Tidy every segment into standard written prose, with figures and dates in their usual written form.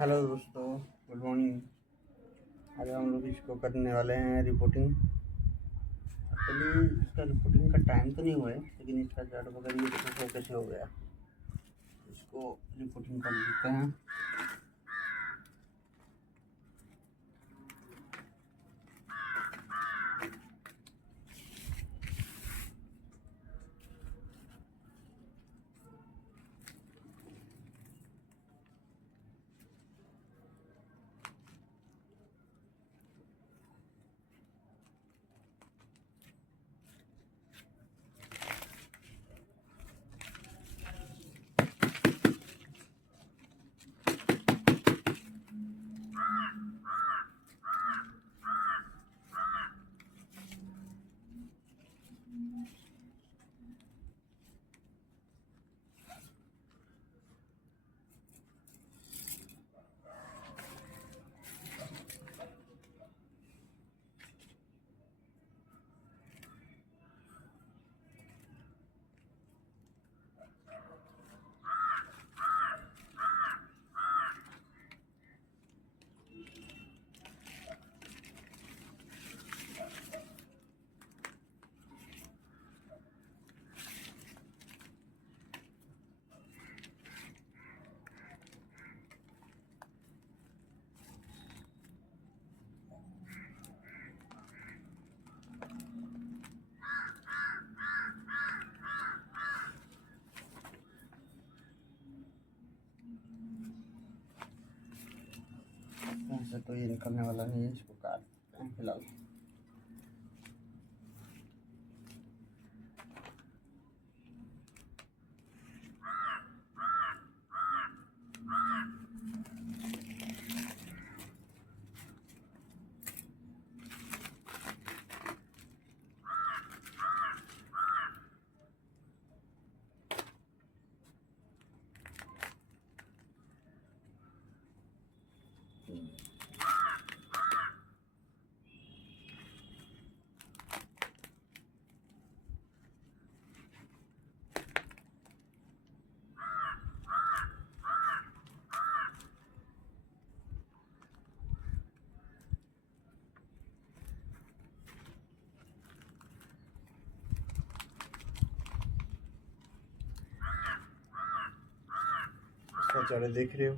Hello दोस्तों, good morning. आज हम लोग इसको करने वाले हैं रिपोर्टिंग। एक्चुअली इसका रिपोर्टिंग का टाइम तो नहीं हुआ है, लेकिन इसका चार्ट वगैरह ये देखो कैसे हो गया। इसको रिपोर्टिंग कर देते हैं। ऐसे तो ये निकलने वाला नहीं है, इसको काट देते हैं फिलहाल। इसका चारे देख रहे हो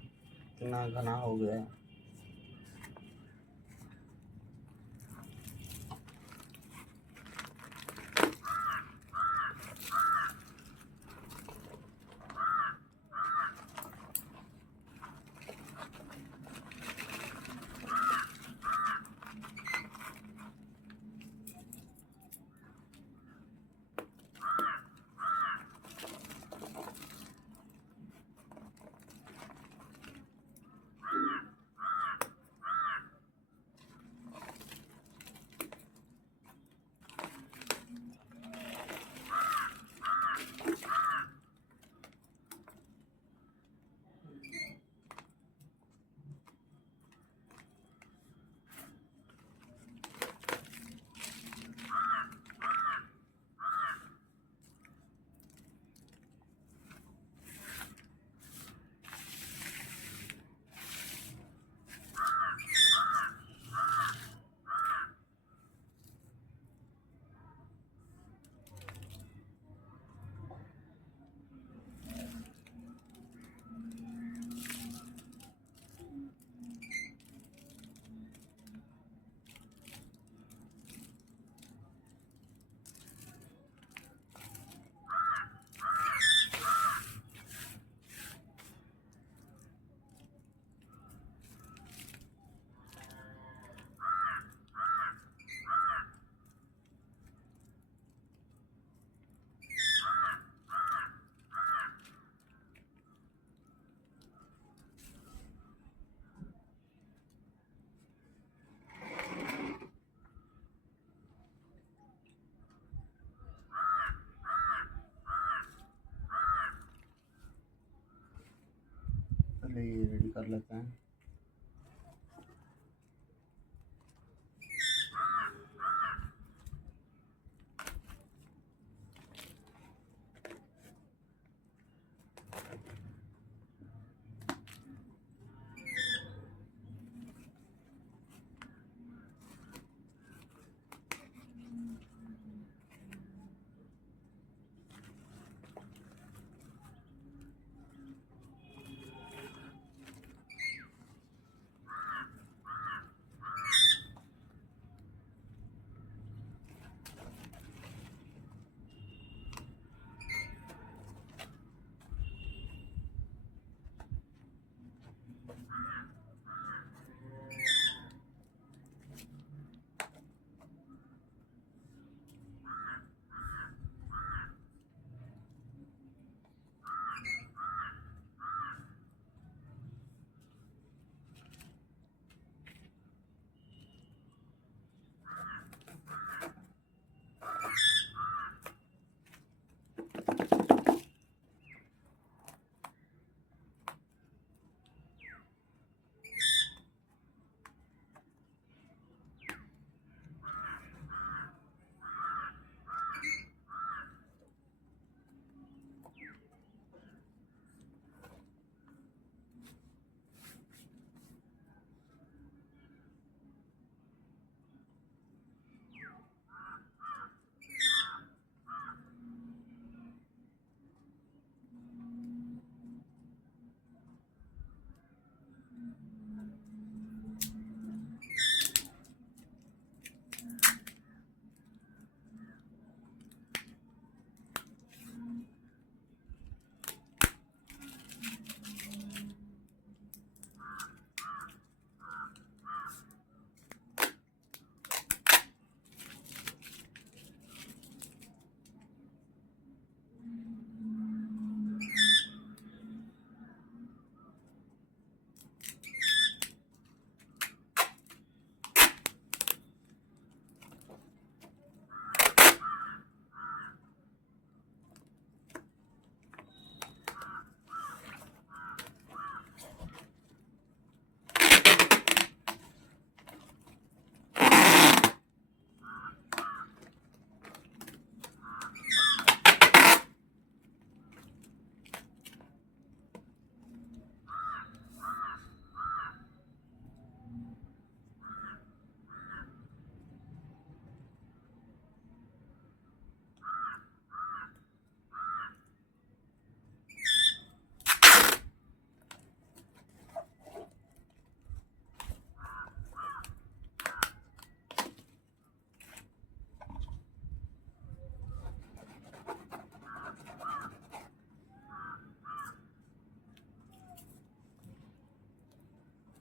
कितना घना हो गया है। पहले ये रेडी कर लेते हैं।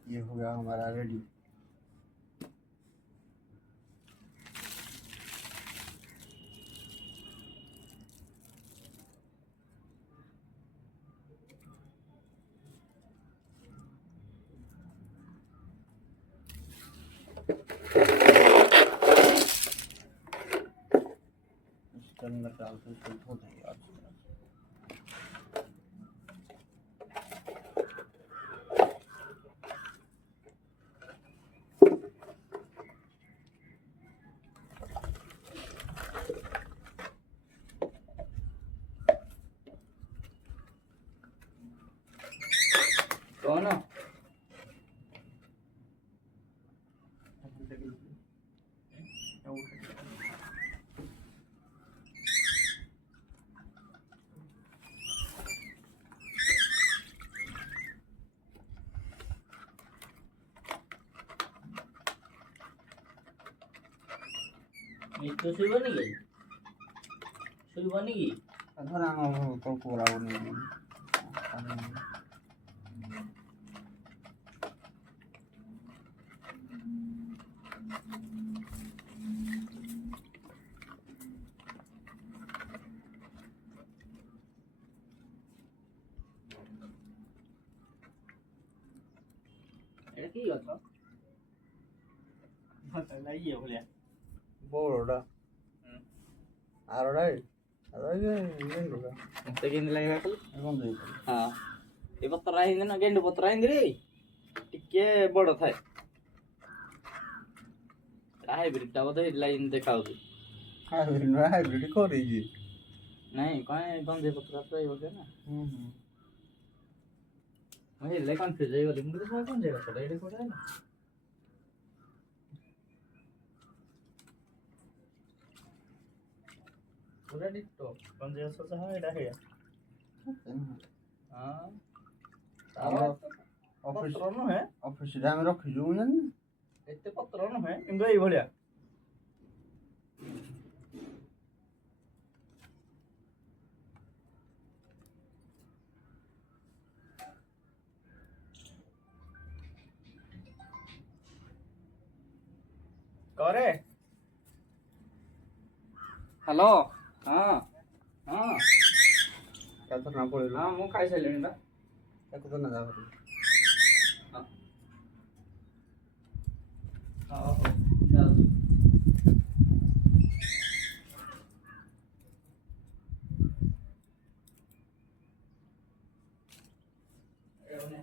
ये हो गया हमारा रेडी। इसके अंदर डालते इसको धो देंगे आज। कौन हो? itu sudah nih guys, sudah nih. ধর আমার তো পোড়াবো নি। এটা কি কথা? মাথায় ইয়ে বলে বড়টা আর ওটাই ತೆಗಿಂದ ಹಾಕಲು এখন ಹಾ ಈ ಪತ್ರ ಹಿಂದಿನ ಗೆಂಡು ಪತ್ರ ಹಿಂದಿರಿ ಟಿಕೆ ಬಡ ಥಾಯ್ हाइब्रिड टा बोधे लाइन देखाउದು हाइब्रिड करेगी नहीं कहीं गंधे पत्र तो हो गया ना मैं ले कंफ्यूज हो गई मुझे समझ कौन जगह पड़ा ये कोड़ा है ना पूरा डिट्टो कौन जगह सोचा है एटा है हां ऑफिस नो है ऑफिस रे हम रखी जो ना एते पत्र नो है इंगो ए भलिया करे हेलो हां हां क्या तो ना पड़े हां मु खाई साइलेनी बा एक तो ना जा हां हां चल एवने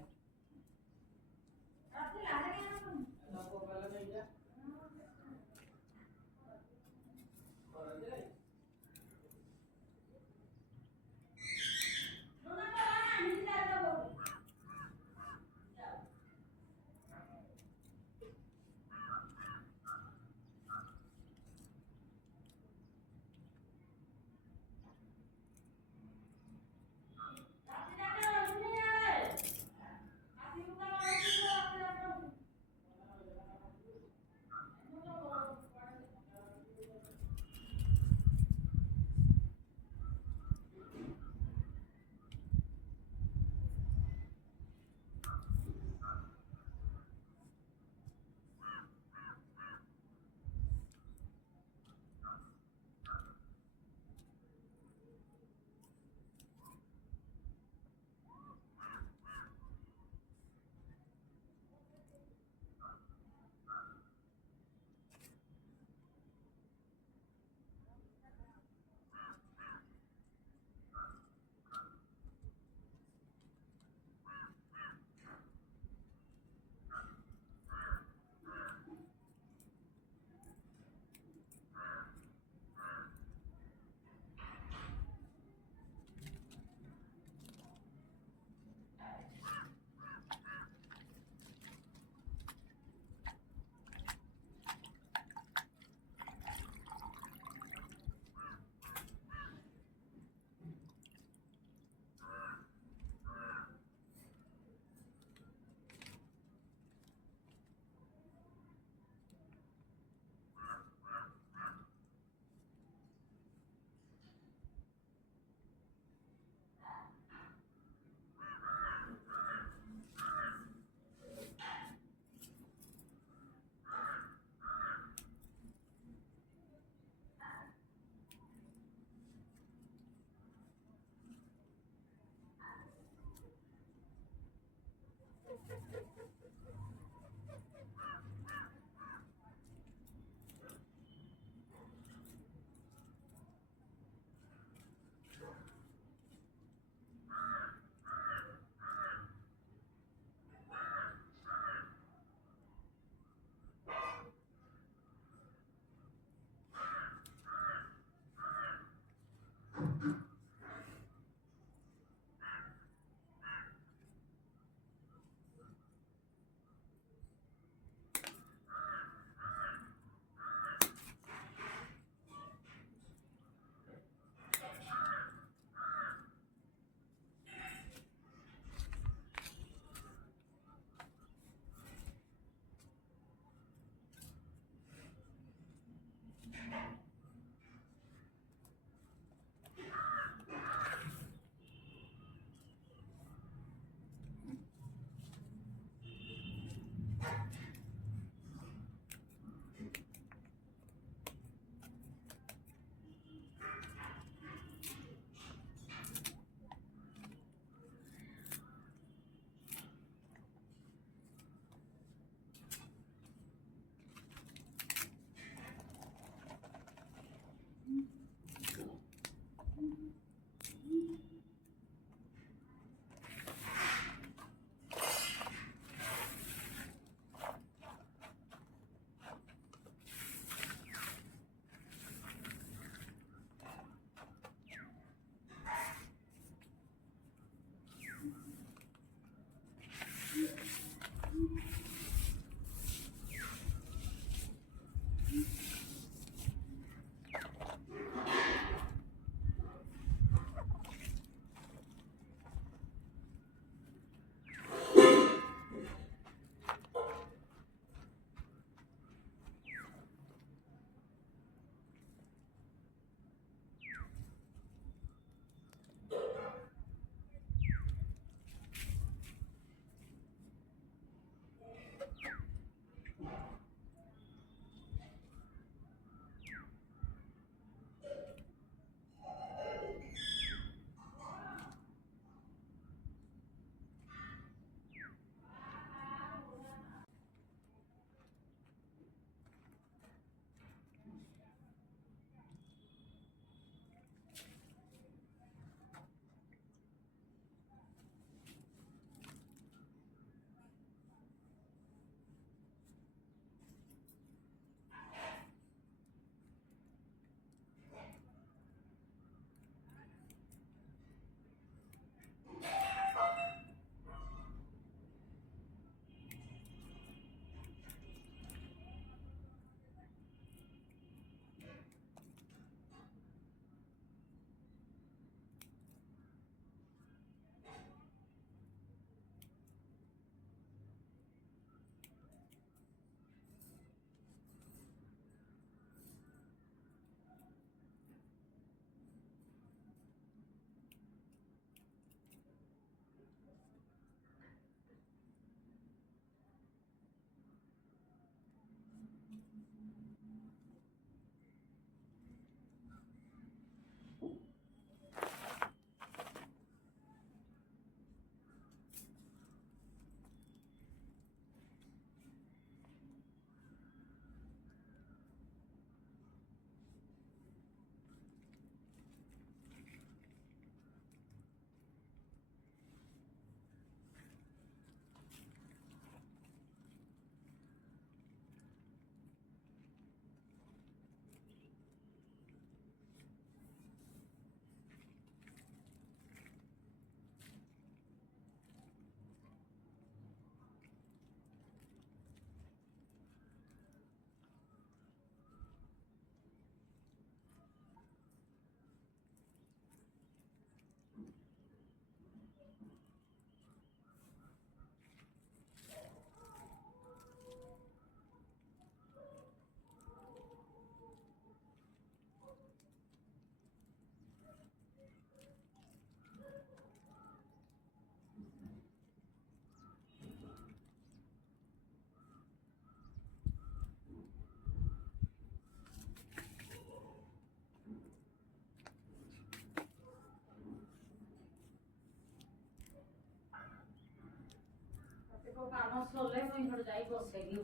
देखो कानो सोले मुई हट जाई बसेगी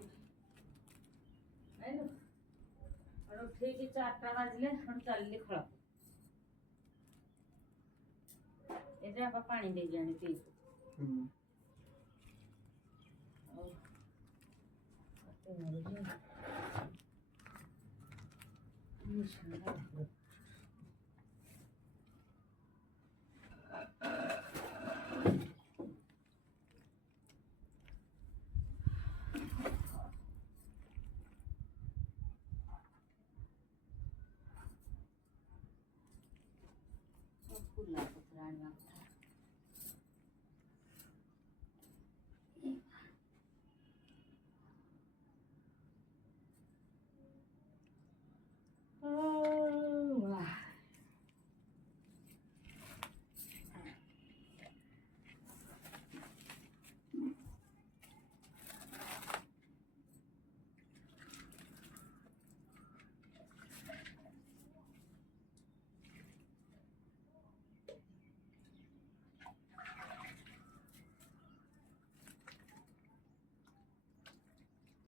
नाइलो और ठीक है 4टा बाजले हट चलली खळ एजा आप पानी दे जाने पी और आते मर गए निशाना फुला पत्राणिया